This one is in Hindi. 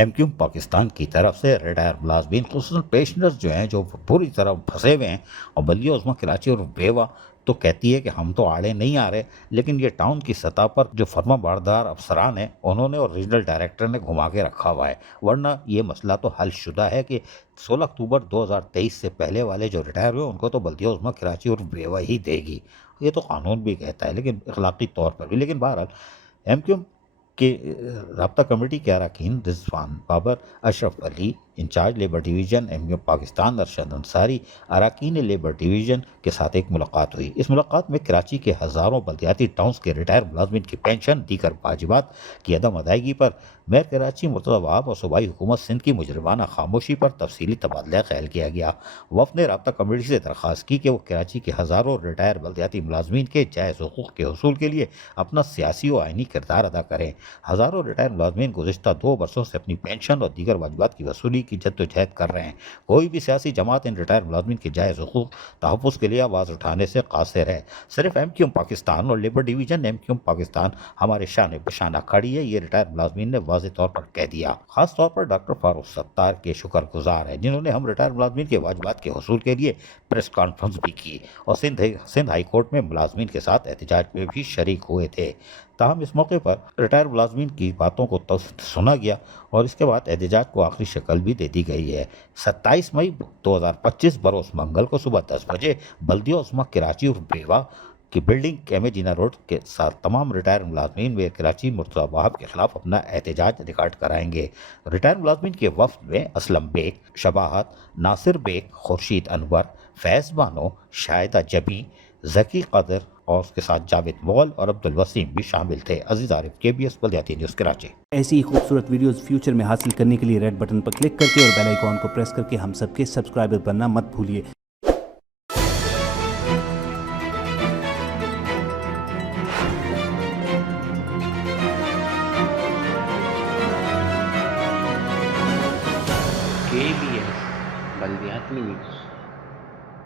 एमक्यू पाकिस्तान की तरफ से रिटायर मुलाजमीन खुसूसन पेंशनर्स जो हैं, जो पूरी तरह फंसे हुए हैं, और बल्दिया उस्मा कराची और बेवा तो कहती है कि हम तो आड़े नहीं आ रहे, लेकिन ये टाउन की सतह पर जो फर्मा बारदार अफसरान हैं उन्होंने और रीजनल डायरेक्टर ने घुमा के रखा हुआ है। वरना ये मसला तो हल शुदा है कि 16 अक्टूबर 2023 से पहले वाले जो रिटायर हुए उनको तो बल्दिया उस्मा कराची और बेवा ही देगी। ये तो कानून भी कहता है, लेकिन अखलाकी तौर पर भी। लेकिन बहरहाल एमक्यू के राब्ता कमेटी के अरकान Rizwan Babar, Ashraf Ali incharge labour division MQ Pakistan, Arshad Ansari अरकान लेबर डिवीज़न के साथ एक मुलाकात हुई। इस मुलाकात में कराची के हज़ारों बल्दियाती टाउन्स के रिटायर मुलाजमीन की पेंशन, दीगर वाजिबात की अदम अदायगी पर मेयर कराची मुर्तज़ा वहाब और सूबाई हुकूमत सिंध की मुजरिमाना खामोशी पर तफसीली तबादला ख्याल किया गया। वफ़द ने राब्ता कमेटी से दरख्वास्त की कि वो कराची के हज़ारों रिटायर बल्दियाती मुलाजमीन के जायज़ हुकूक़ के हसूल के लिए अपना सियासी और आइनी किरदार अदा करें। हज़ारों रिटायर मुलाजमीन गुज़िश्ता 2 बरसों से अपनी पेंशन और दीगर वाजिबात की वसूली की जद्दोजहद कर रहे हैं। कोई भी सियासी जमात इन रिटायर मुलाजमीन के जायज़ हुकूक़ तहफ़्फ़ुज़ के लिए आवाज़ उठाने से कासिर है। सिर्फ एमक्यू पाकिस्तान और लेबर डिवीज़न एमक्यू पाकिस्तान हमारे शान बशाना खड़ी है, ये रिटायर मुलाजमीन ने वाज़ेह तौर पर कह दिया। खास तौर पर डॉक्टर फारूक सत्तार के शुक्रगुजार हैं, जिन्होंने हम रिटायर मुलाजमीन के वाजिबात के हसूल के लिए प्रेस कॉन्फ्रेंस भी की और सिंध हाई कोर्ट में मुलाजमीन के साथ एहतजाज में भी शरीक हुए थे। ताहम इस मौके पर रिटायर मुलाजमीन की बातों को सुना गया और इसके बाद एहतजाज को आखिरी शक्ल भी दे दी गई है। 27 मई 2025 बरोज़ मंगल को सुबह 10 बजे बल्दिया उस्मा कराची और बेवा की बिल्डिंग कैमेजीना रोड के साथ तमाम रिटायर मुलाजमीन व कराची मुर्तज़ा वहाब के खिलाफ अपना एहतजाज रिकॉर्ड कराएंगे। रिटायर मुलाजमीन के वफ्द में असलम बेग, शबाहत, नासिर बेग, खुर्शीद अनवर, फैज़ बानो, शाहिदा जबी, जकी कदर और उसके साथ जावेद मुगल और अब्दुल वसीम भी शामिल थे। अजीज आरिफ, KBS बल्दियाती न्यूज़ कराची। ऐसी ही खूबसूरत वीडियोस फ्यूचर में हासिल करने के लिए रेड बटन पर क्लिक करके और बेल आइकॉन को प्रेस करके हम सबके सब्सक्राइबर बनना मत भूलिए। KBS बल्दियाती न्यूज़।